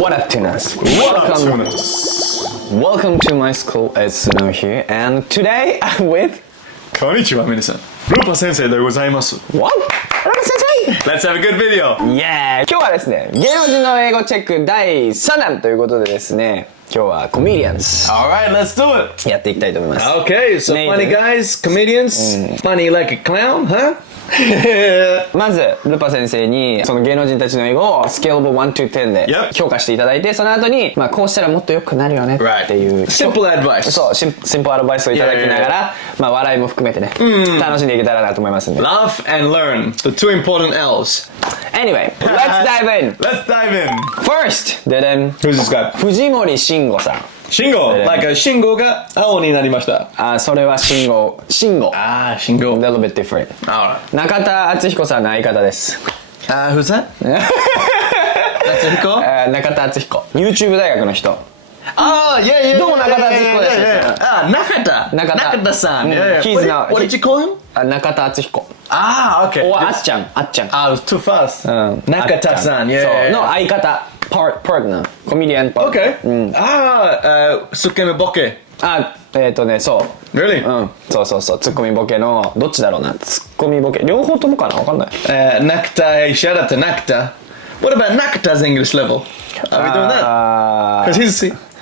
What up, tuners? Welcome to my school. It's Snow here, and today I'm with. こんにちは、皆さん。ルパ先生でございます。What? Let's have a good video! Yeah! 今日はですね、芸能人の英語チェック第3弾ということでですね、今日はコメディアンス Alright, let's do it! やっていきたいと思います。Okay, so funny guys, comedians, funny like a clown, huh? まずルパ先生にその芸能人たちの英語をスケールブ1 to 10で評価していただいて、その後にまあこうしたらもっと良くなるよねっていう、simple advice。 そうシンプルアドバイスをいただきながら、まあ笑いも含めてね、楽しんでいけたらなと思いますんで。 Laugh and learn, the two important L's. Anyway, let's dive in. Let's dive in. First, ででん。 Who's this guy? 藤森慎吾さん。信号 like 信号が青になりました。あ、それは信号。信号。あ、信号。A little bit different. Alright. 中田敦彦さんの相方です。Who's that? 敦彦？中田敦彦。YouTube 大学の人。ああ、いやいや。どうも中田敦彦です。あ、中田さん。He's now. What did you call him? 中田敦彦。ああ、okay. お、あっちゃん。あっちゃん。あ、it was too fast. 中田さん。そうの相方。partner コメディアンパートナー。Okay. ああ、ツッコミボケ。あ、ね、そう。Really? そうツッコミボケのどっちだろうな。ツッコミボケ両方ともかな、わかんない。中田、shout out to 中田。What about 中田's English level? Are we doing that?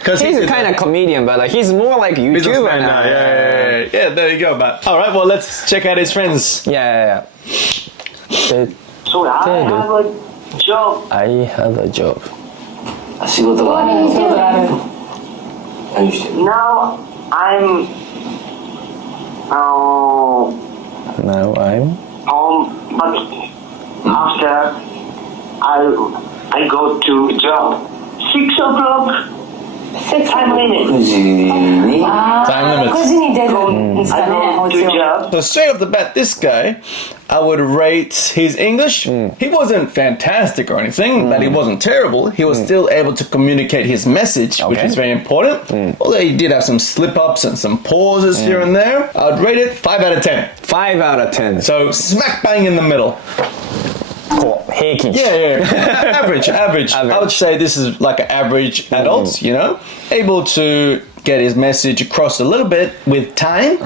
Because he's kind of comedian, but like he's more like YouTuber now. Yeah, there you go. But all right, well, let's check out his friends. Yeah. So I have a job. 仕事がある。Now I'm home, but after I go to job. 6 o'clock. Time limit. 9時に。Time limit. 9時に出るんですかね、 I お go 家 to を。 job. So straight off the bat, this guy, I would rate his English. He wasn't fantastic or anything, but he wasn't terrible. He was still able to communicate his message, which is very important. Although he did have some slip-ups and some pauses here and there. I would rate it 5 out of 10. 5 out of 10. So smack bang in the middle. こう平均値。Yeah. average. I would say this is like an average adult, you know, able to get his message across a little bit with time,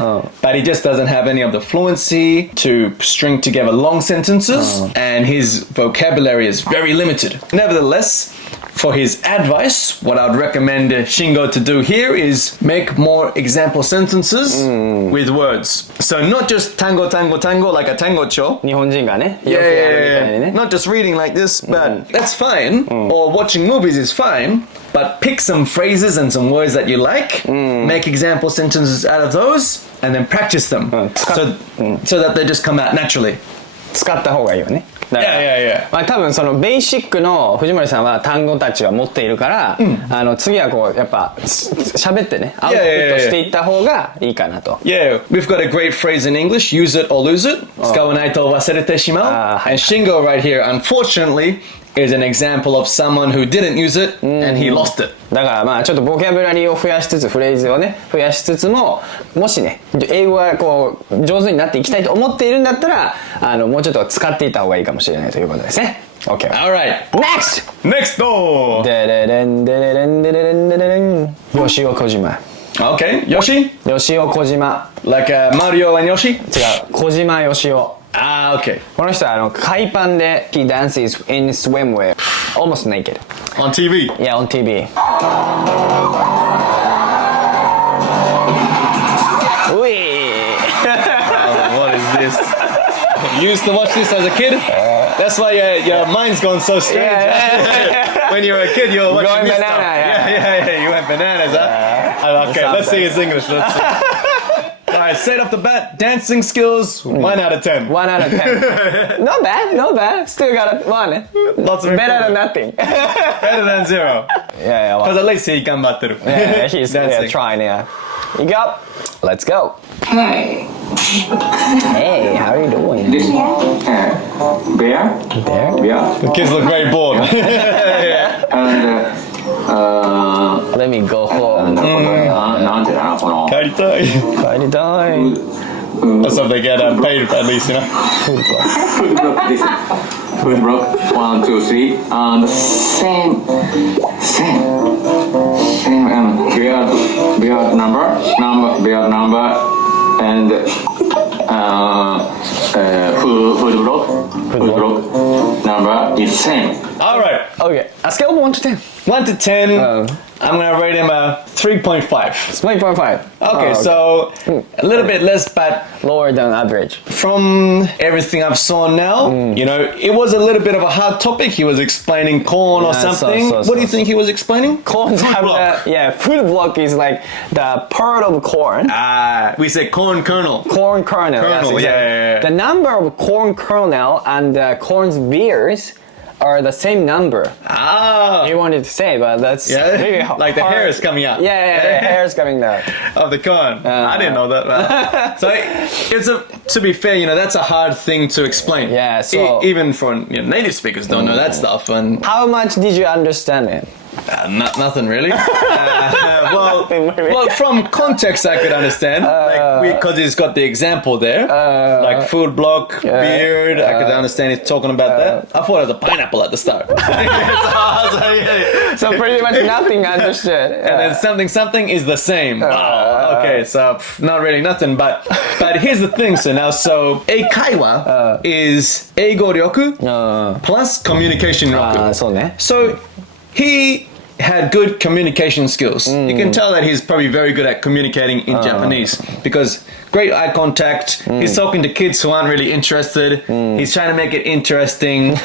but he just doesn't have any of the fluency to string together long sentences, and his vocabulary is very limited. Nevertheless, for his advice, what I would recommend Shingo to do here is make more example sentences with words. So not just tango like a tango cho. 日本人がね、よくやるみたいにね。 Not just reading like this, but that's fine. Or watching movies is fine. But pick some phrases and some words that you like, make example sentences out of those, and then practice them so that they just come out naturally. 使った方がいいよね。だから Yeah. まあ多分そのベーシックの藤森さんは単語たちは持っているから、次はこうやっぱ喋ってねアウトプットしていった方がいいかなと。Yeah, we've got a great phrase in English, use it or lose it. 使わないと忘れてしまう. And Shingo right here, unfortunately, is an example of someone who didn't use it and he lost it. だからまあちょっとボキャブラリーを増やしつつフレーズをね増やしつつも、もしね英語がこう上手になっていきたいと思っているんだったらもうちょっと使っていった方がいいかもしれないということですね。 OK. Alright. Next door. でれれんでれれんでれれんでれれん吉尾小島。 Okay, Yoshi? 吉尾小島。 Like Mario and Yoshi? 違う、小島吉尾。Ah, okay. この人は海パンで He dances in swimwear almost naked On TV? Yeah, on TV. ういWhat is this? You used to watch this as a kid? That's why your mind's gone so strange. When you were a kid, you were watching Going this banana, stuff. Yeah. You went bananas, huh? Okay, let's see his English. Let's see. Alright, straight off the bat, dancing skills, 1 out of 10. 1 out of 10. Not bad. Still got a 1. Lots of Better than improvement. nothing. Better than 0. Yeah, Because at least he 頑張ってる. yeah, he's dancing. Trying, yeah. You go. Let's go. Hi. Hey, how are you doing? This bear. There? Yeah. The kids look very bored. And Let me go home. なんていうのこの帰りたい. 帰りたい. Let's hope they get paid at least, you know. food block. This food block 1, 2, 3 and same. All right. Okay. A scale of 1 to 10. 1 to 10. I'm gonna rate him a 3.5. 3.5. Okay, so a little bit less, but Lower than average. from everything I've saw now, you know, it was a little bit of a hard topic. He was explaining corn or something. What do you think he was explaining? Corn Food have block. food block is like the part of corn. We say corn kernel. Corn kernel. Kernel, yes, exactly. yeah. The number of corn kernel and the corn's beers are the same number. He wanted to say, but that's really hard. Like the hair is coming out. Yeah, hair is coming out. Of the corn. I didn't know that. So to be fair, you know, that's a hard thing to explain. Yeah, so- even for native speakers don't know that stuff. And How much did you understand it? nothing really. Well, from context I could understand, because he's got the example there, like food block, beard. I could understand he's talking about that. I thought it was a pineapple at the start. So pretty much nothing understood. And then something is the same. Okay, so not really nothing. But here's the thing. So eikaiwa is eigo ryoku plus communication ryoku. そうね。 So he had good communication skills. You can tell that he's probably very good at communicating in Japanese because great eye contact. He's talking to kids who aren't really interested. He's trying to make it interesting.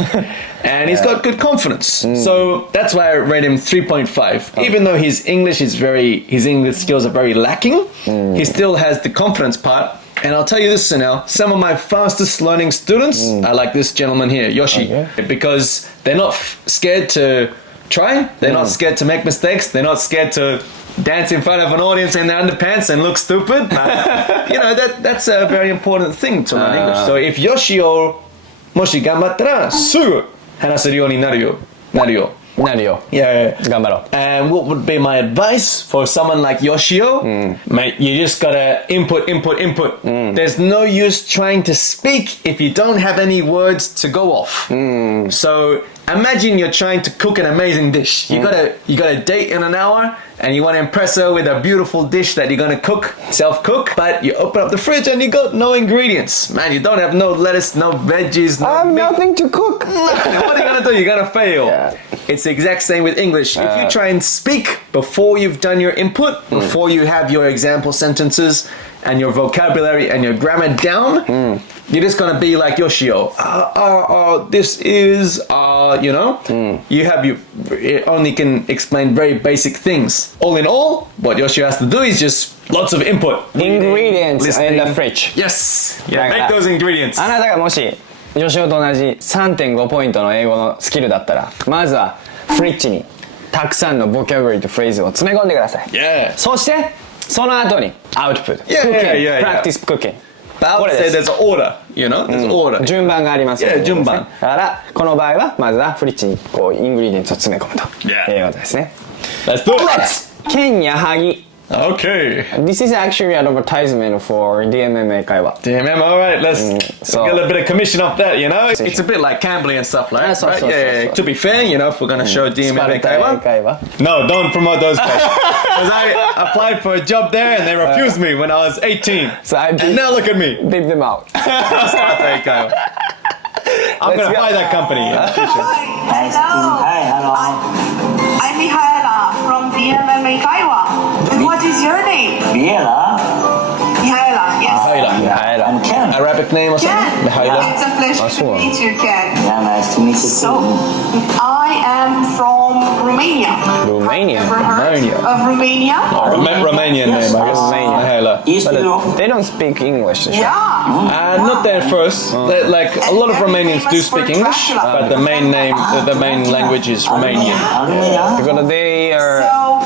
And he's got good confidence. So that's why I rate him 3.5. Even though his English skills are very lacking, he still has the confidence part. And I'll tell you this now, some of my fastest learning students are like this gentleman here, Yoshi, because they're not scared to try, they're not scared to make mistakes, they're not scared to dance in front of an audience in their underpants and look stupid. You know, that's a very important thing to learn English. So if Yoshi をもし頑張ったらすぐ話せるようになるよ。なるよ。 Yeah. 頑張ろう。 And what would be my advice for someone like Yoshio? Mate, you just gotta input. There's no use trying to speak if you don't have any words to go off. So imagine you're trying to cook an amazing dish. You got a date in an hour and you want to impress her with a beautiful dish that you're gonna cook, self-cook, but you open up the fridge and you got no ingredients. Man, you don't have no lettuce, no veggies, no I have meat. nothing to cook. What are you gonna do? You're gonna fail. Yeah. It's the exact same with English. If you try and speak before you've done your input, before you have your example sentences and your vocabulary and your grammar down, you're just gonna be like Yoshio. This is, you know, you only can explain very basic things. All in all, what Yoshio has to do is just lots of input. Ingredients in the Listening. fridge. Yes. Yeah, make those ingredients. あなたがもし吉尾と同じ 3.5 ポイントの英語のスキルだったらまずはフリッチにたくさんのボキャブラリーとフレーズを詰め込んでください。 Yeah. そしてその後にアウトプット、 Yeah. practice cooking. But I would say there's an order, you know? There's an order. 順番がありますよね。 Yeah, 順番。だからこの場合はまずはフリッチにこうイングリディエンツを詰め込むと Yeah. いうことですね。 Let's do it. ケンヤハギ。 Okay. This is actually an advertisement for DMM 英会話。 DMM, all right. Let's so- get a little bit of commission off that, you know? It's a bit like Cambly and stuff like that, so- right? so- Yeah. so- To be fair, you know, if we're going to show DMM 英会話 英会話 No, don't promote those guys. Because I applied for a job there and they refused me when I was 18. So I And now look at me. beat them out. I'm going to go. buy that company in the future. Hello. I'm Mihaela from DMM Kaiwa. And what is your name? Mihaela. Mihaela, yes. Mihaela. I'm Ken. Arabic name or something? Ken. Mihaela. It's a pleasure sure. to meet you, Ken. Yeah, nice to meet you So, too. I am from Romania. Romania. Have you ever heard Romania. of Romania? Romanian name, I guess. Mihaela. East But Europe. they don't speak English. Yeah. Not there first. Like a lot of Romanians do speak English, but the main language is Romanian. Armenia. Because they are, So,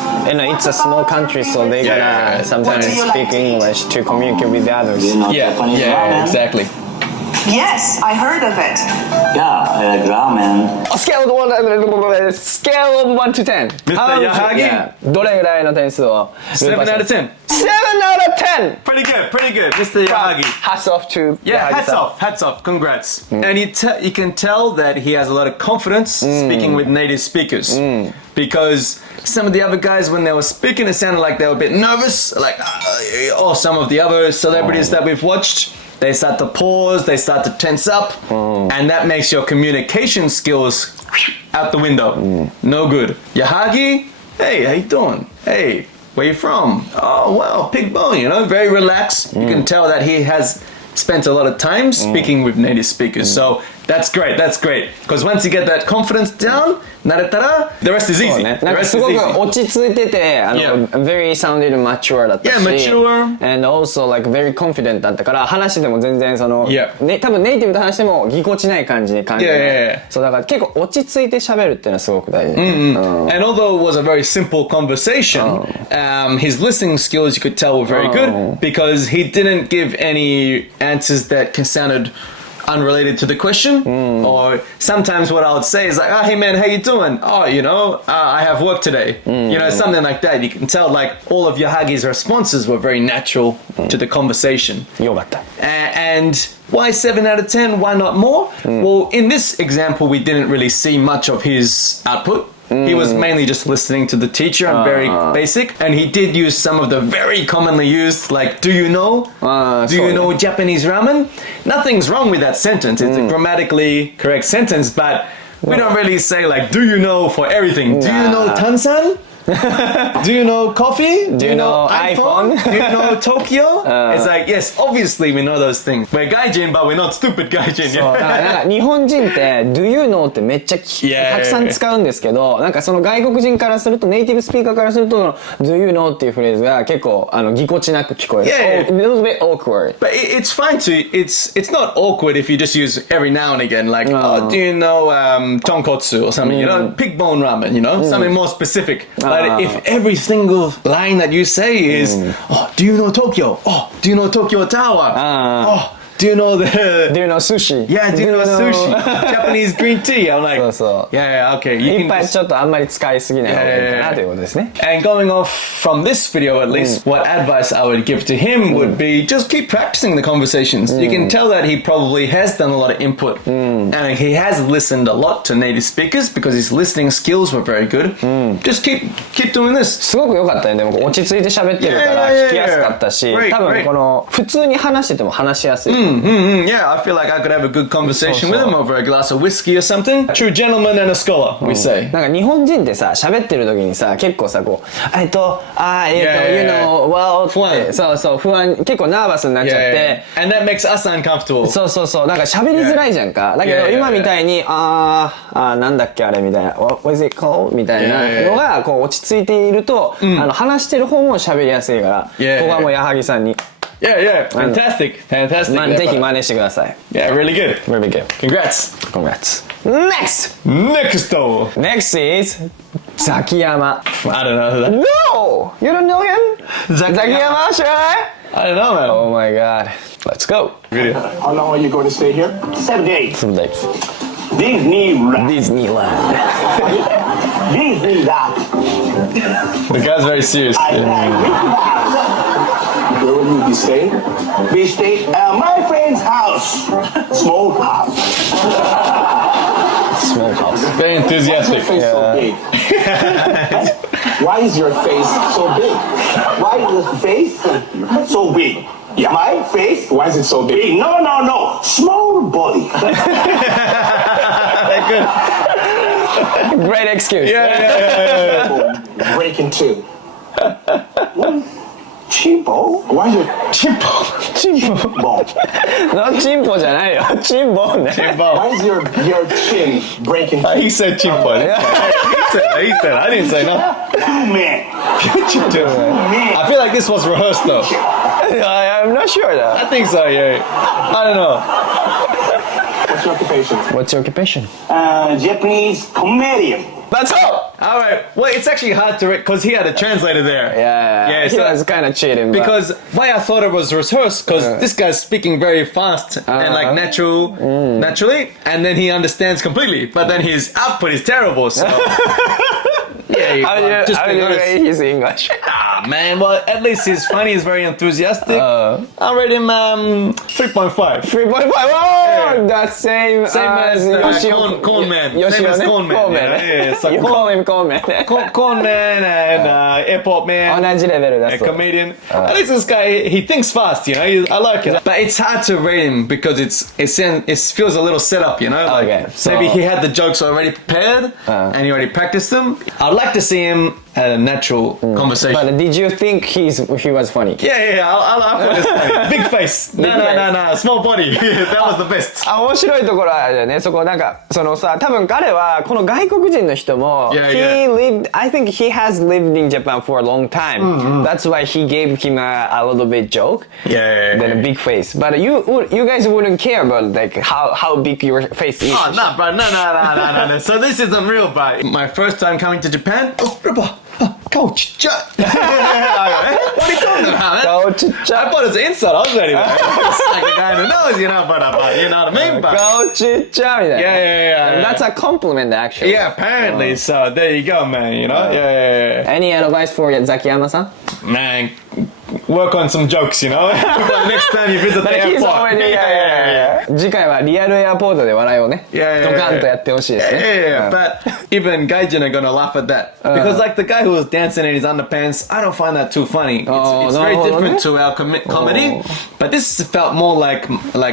it's a small country, so they gotta sometimes speak English to communicate with the others. You know Yeah, Japanese ramen? exactly. yes, I heard of it. Yeah, ramen. Scale of 1 to 10. Mr. Yahagi? どれぐらいの点数を 7 out of 10. 7 out of 10! Pretty good, Mr. Yahagi. Hats off to Yeah, Yahagi-san. hats off, congrats. And you can tell that he has a lot of confidence speaking with native speakers. Because some of the other guys, when they were speaking, it sounded like they were a bit nervous. Like, or some of the other celebrities that we've watched, they start to pause, they start to tense up, and that makes your communication skills out the window. No good. Yahagi, hey, how you doing? Hey, where you from? Oh, well, pig bone, you know, very relaxed. You can tell that he has spent a lot of time speaking with native speakers. So that's great, that's great. Because once you get that confidence down, naretara, the rest is easy. ね、 The なんか rest す is ごく easy. 落ち着いてて、Yeah. very sounded mature だったし、 Yeah, mature. and also like very confident だったから、話しても全然その、 Yeah. ね、多分ネイティブと話してもぎこちない感じに感じる、 Yeah. そうだから結構落ち着いて喋るっていうのはすごく大事、And although it was a very simple conversation, his listening skills you could tell were very good because he didn't give any answers that sounded unrelated to the question. Or sometimes what I would say is like, oh, hey man, how you doing? Oh, you know, I have work today. You know, something like that. You can tell like all of Yahagi's responses were very natural to the conversation. よかった。 And why 7 out of 10? Why not more? Well, in this example, we didn't really see much of his output. He was mainly just listening to the teacher and very basic. And he did use some of the very commonly used, like, do you know? Do you know Japanese ramen? Nothing's wrong with that sentence. It's a grammatically correct sentence, but we don't really say, like, do you know for everything? Do you know Tansan? Do you know coffee? Do you know iPhone? Do you know Tokyo? It's like, yes, obviously we know those things. We're gaijin, but we're not stupid gaijin. そうだからなんか日本人って Do you know ってめっちゃ Yeah. たくさん使うんですけど、なんかその外国人からするとネイティブスピーカーからすると Do you know っていうフレーズが結構ぎこちなく聞こえる。 Yeah. A little bit awkward. But it's fine to, it's not awkward if you just use every now and again, like, oh, do you know tonkotsu or something, you know, pig bone ramen, you know, something more specific. But if every single line that you say is, oh, do you know Tokyo? Oh, do you know Tokyo Tower? Oh, do you know the... Do you know sushi? Yeah, do you know sushi? Japanese green tea? I'm like, そうそう。 yeah, okay. You いっ can ぱい just- ちょっとあんまり使いすぎない方がいいかなということですね。 And going off from this video, at least, what advice I would give to him would be just keep practicing the conversations. You can tell that he probably has done a lot of input, and he has listened a lot to native speakers because his listening skills were very good. Just keep doing this. すごく良かったね。でも落ち着いて喋ってるから聞きやすかったし、 Yeah. 多分 Great. この普通に話してても話しやすい。 Yeah, I feel like I could have a good conversation with him over a glass of whiskey or something. True gentleman and a scholar, we say. なんか日本人ってさ喋ってる時にさ結構さこうyou know well 不安そう不安結構ナーバスになっちゃって And that makes us uncomfortable. そうなんか喋りづらいじゃんかだけど今みたいになんだっけあれみたいな What is it called? みたいなのがこう落ち着いていると話してる方も喋りやすいからここはもう矢作さんに Yeah, fantastic. ぜひ真似してください Yeah, really good. Very good Congrats. Congrats Next Next is ザキヤマ I don't know who that. No! You don't know him? ザキヤマ知らない I don't know, man. Oh my god. Let's go. How long are you going to stay here? 7 days. それで Disneyland. ディズニーラン Disneyland. The guy's very serious. I like Disneyland. Where will you be staying? We stay at my friend's house. Small house. Small house. Very Why is your enthusiastic. face so big? Why is your face so big? Why is the face so big? Yeah. My face? Why is it so big? Big. No. Small body. Great excuse. Yeah. Break in two. Chimpo? Why is your チンポ Ball. のチンポじゃないよチンポね why is your chin break in two? He said chimpo. He said. I didn't say no. Man. I feel like this was rehearsed though. I'm not sure though. I think so, yeah. I don't know. What's your occupation? What's your occupation? Japanese comedian. That's all. All right. Well, it's actually hard to because he had a translator there. Yeah, he so- was kind of cheating. but- Because why I thought it was rehearsed because this guy's speaking very fast and like naturally, and then he understands completely. But then his output is terrible. So yeah, How do you, just how do being you honest. rate his English? Ah, man. Well, at least he's funny. He's very enthusiastic. I rate him 3.5. 3.5. Whoa! about the same as Corn Man. Yoshio Same as ね Corn Man. Corn Manね Yeah, so You call him Corn Man Corn Man and Airport Man. 同じレベルだ A そう comedian. At least this guy, he thinks fast, you know. I like it, but it's hard to rate him because it feels a little set up, you know. Like Okay, so- maybe he had the jokes already prepared and he already practiced them. I'd like to see him at a natural conversation. But did you think he was funny? Yeah, I thought it was funny. Big face. No, small body. That was the best. 面白いところはあれだよねそこなんかそのさ多分彼はこの外国人の人も I think he has lived in Japan for a long time That's why he gave him a little bit joke than a big face But you guys wouldn't care about like how big your face is Oh, no, bro. No. So this isn't real, bro. My first time coming to Japan. Oh, Rupa. Go chicha. What are you talking about, man? Go chicha. I thought it was an insult. I was ready, man. It's like a guy in the nose, you know, but you know what I mean? But Go chicha みたいな Yeah. That's a compliment actually yeah, apparently. So there you go, man. You know? Yeah. Any advice for Zakiyama-san? Man, work on some jokes, you know? Next time you visit the He's airport. already, yeah. 次回はリアルエアポートで笑いをね、ドカンとやってほしいですね。Yeah, but even Gaijin are gonna laugh at that because, like the guy who was dancing in his underpants, I don't find that too funny. It's very different to our comedy, but this felt more like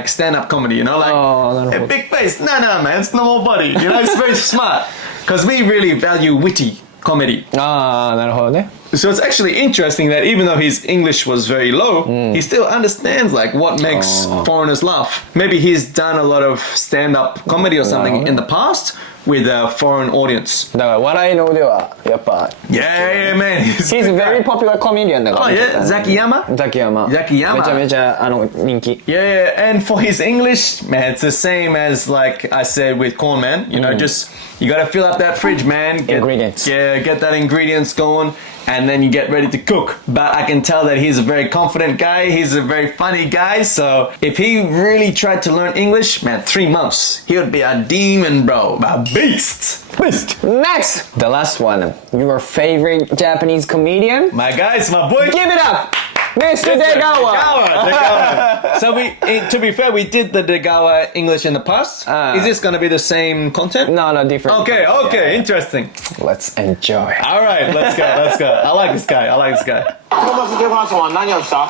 stand-up comedy, you know, like a big face. No, man, it's normal body. You know, it's very smart because we really value witty comedy. ああ、なるほどね。 So it's actually interesting that even though his English was very low, he still understands like what makes foreigners laugh. Maybe he's done a lot of stand-up comedy or something in the past with a foreign audience. だから笑いの腕はやっぱ Yeah, man. He's a very popular comedian だから。 Oh yeah, Zakiyama. ザキヤマ。めちゃめちゃ人気。 Yeah, and for his English, man, it's the same as like I said with Corn Man. You know, just you gotta fill up that fridge, man. Ingredients. Yeah, get that ingredients going. And then you get ready to cook. But I can tell that he's a very confident guy. He's a very funny guy. So if he really tried to learn English, man, 3 months, he would be a demon, bro. A beast. Next! The last one. Your favorite Japanese comedian? My guys, my boy. Give it up! Mr. Degawa! Degawa. So to be fair, we did the Degawa English in the past. Is this going to be the same content? No, different. Okay, Yeah. interesting. Let's enjoy. All right, let's go. I like this guy. トーマス・ジェファーソンは何をした？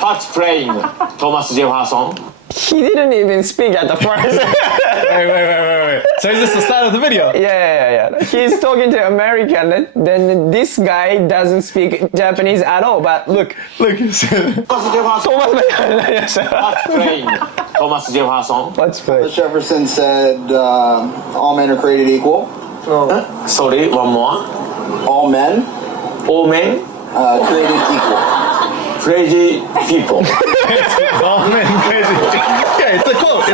What's playing? トーマス・ジェファーソン He didn't even speak at the first. Wait. So is this the start of the video? Yeah. He's talking to American, then this guy doesn't speak Japanese at all. But look. トーマス・ジェファーソン What's playing? トーマス・ジェファーソン What's play? Jefferson said all men are created equal. Sorry, one more. All men All men created equal. crazy people. Oh man, crazy. Yeah, it's a quote.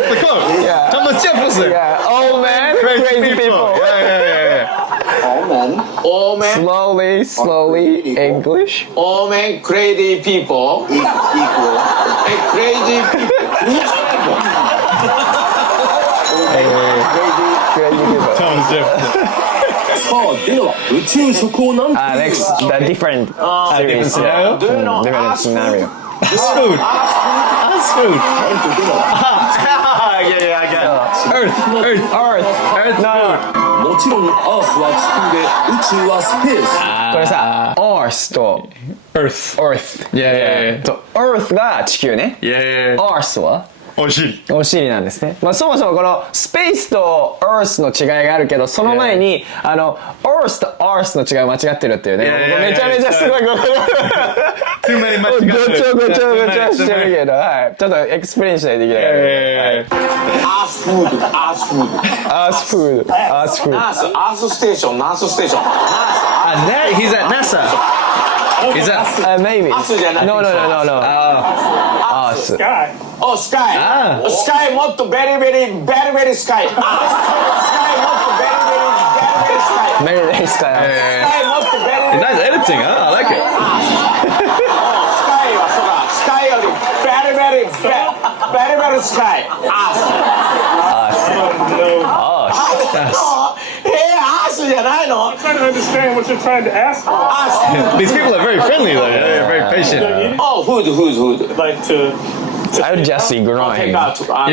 Yeah. Thomas Jefferson. Yeah. Oh man, crazy people. Yeah. All men All men Slowly. English. All men crazy people. equal. Crazy people. Crazy people. Thomas Jefferson. さあでは宇宙食をなんて Next, the different different series. scenario? Do you know Different ask scenario. That's food. That's food. なんとでは Yeah, I got it. Earth. No. Food. もちろんアースは地球で宇宙はスペースこれさ、Earth と Earth. Earth. Yeah. と Earth が地球ね。Yeah. Earth はおいしい。お尻なんですね。まあそもそもこのスペースと Earth の違いがあるけど、その前にEarth と Earth の違いを間違ってるっていうね。めちゃめちゃすごいこと。Too many ごちゃごちゃしてるけど、はい。ちょっとエクスプレインしないといけないから。Ask food. Earth food. Earth station. He's at NASA. Is that? Maybe. アスじゃない No. Earth. Oh, sky. Sky もっと very sky. Sky もっと very Very sky. sky. Sky もっと very Nice editing, huh? I like it. sky はそうか。Sky より very sky. Earth じゃないの I'm trying to understand what you're trying to ask for. These people are very friendly though. They're very patient. Oh, food. Like to I would just ignore テイ him. クアウトア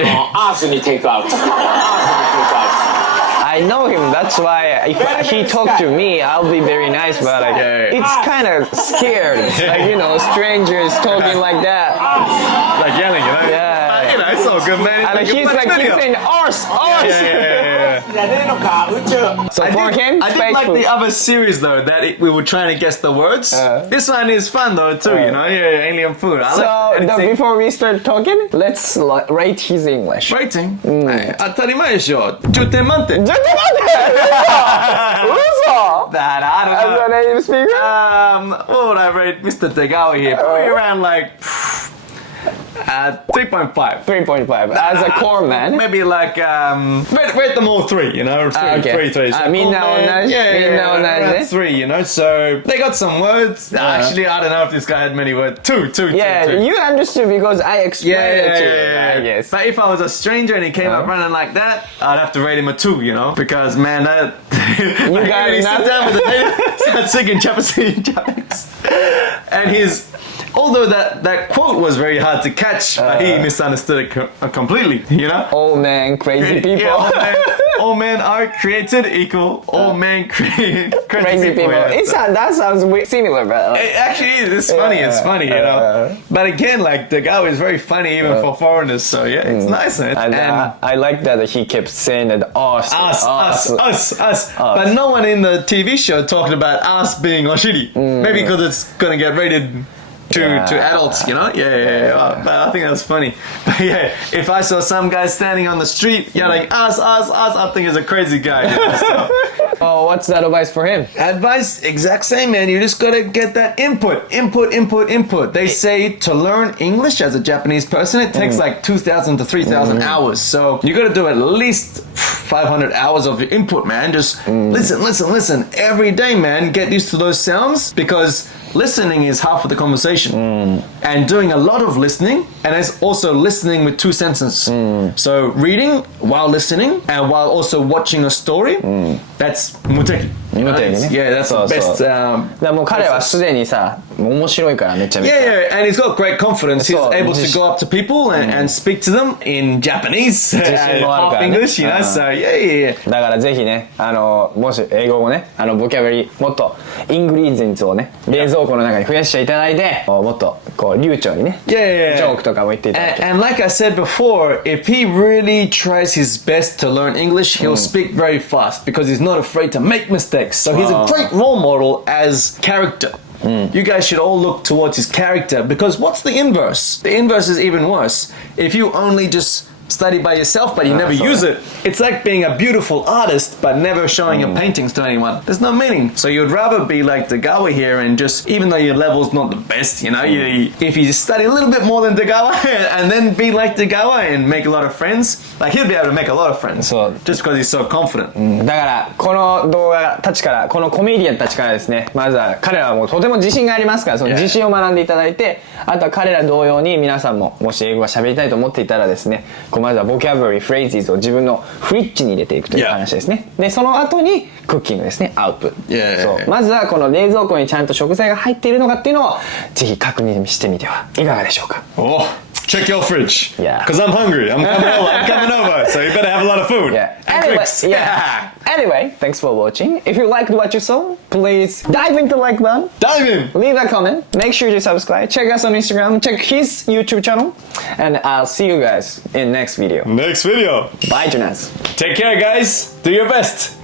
ースにテイクアウトアースにテイクア I know him. That's why if he talked to me, I'll be very nice. But like, it's kind of scared. Like, you know, strangers talking like that. Like yelling, you know? Yeah. You know, it's all good, man. And he's like keep saying arse, arse. Yeah. トじゃねえのか宇宙 So for him, I did like faithful. the other series though that we were trying to guess the words. This one is fun though too, you know. Yeah, alien food. I So like anything. before we start talking, let's rate his English. Rating. 当たり前でしょ。10点満点。ちょっと待って嘘 That I don't As know. a native speaker? What would I rate Mr. Degawa here? Probably around like 3.5. 3.5 as a core man. Maybe like rate them all 3, you know. 3, Okay. 3. Soみんな同じ Yeah, みんな同じね around 3, you know. So they got some words. Actually, I don't know if this guy had many words. Two. Yeah, you understood because I explained it to you, I guess. But if I was a stranger and he came up running like that, I'd have to rate him a 2, you know, because man, that you got sit enough? down with the native, start singing Japanese, and although that quote was very hard to catch, but he misunderstood it completely, you know. Old man, crazy people. Yeah, all men are created equal. All men create Crazy people. Yeah. That sounds similar, but like, It actually is. It's funny. It's funny, you know. But again, like the guy is very funny even for foreigners. So yeah, it's nice. Man. and And I like that he kept saying that us. But no one in the TV show talked about us being oshiri. Maybe because it's gonna get rated to adults, you know? Yeah. But I think that's funny. But yeah, if I saw some guy standing on the street yelling us, I think he's a crazy guy. You know? So, Oh, what's that advice for him? advice, exact same, man. You just gotta get that input. They say to learn English as a Japanese person, it takes like 2,000 to 3,000 hours. So you gotta do at least 500 hours of your input, man. Just listen every day, man. Get used to those sounds because listening is half of the conversation. And doing a lot of listening, and it's also listening with 2 sentences. So reading while listening and while also watching a story, that's muteki. Yeah, that's the best. だからもう彼はすでにさ面白いからめちゃめちゃ Yeah, and he's got great confidence. He's So, able to go up to people and speak to them in Japanese and 自信もあるからね。 half English, you know. So yeah. だからぜひねもし英語をねボキャブラリーもっとイングリーズンツをね冷蔵庫の中に増やしていただいてもっとこう流暢にね Yeah. ジョークとかも言っていただいて And like I said before, if he really tries his best to learn English, he'll speak very fast because he's not afraid to make mistakes. So he's a great role model as character. You guys should all look towards his character because what's the inverse? The inverse is even worse. If you only just study by yourself but you never use it, it's like being a beautiful artist but never showing your paintings to anyone. There's no meaning. So you'd rather be like Degawa here and just, even though your level's not the best, you know, if you study a little bit more than Degawa and then be like Degawa and make a lot of friends, like he'll be able to make a lot of friends. So- just because he's so confident. だからこの動画たちからこのコメディアンたちからですねまずは彼らはもうとても自信がありますからその自信を学んでいただいてあとは彼ら同様に皆さんももし英語が喋りたいと思っていたらですねこうまずはボキャブラリーフレーズを自分のフリッチに入れていくという話ですねでその後にクッキングですねアウトプット Yeah. そうまずはこの冷蔵庫にちゃんと食材が入っているのかっていうのをぜひ確認してみてはいかがでしょうか Oh, check your fridge. Yeah. Because I'm hungry. I'm coming over. So you better have a lot of food. Yeah. And Anyway, drinks. yeah. Anyway, thanks for watching. If you liked what you saw, please dive into the like button. Dive in. Leave a comment. Make sure to subscribe. Check us on Instagram. Check his YouTube channel. And I'll see you guys in next video. Next video. Bye, Jonas. Take care, guys. Do your best.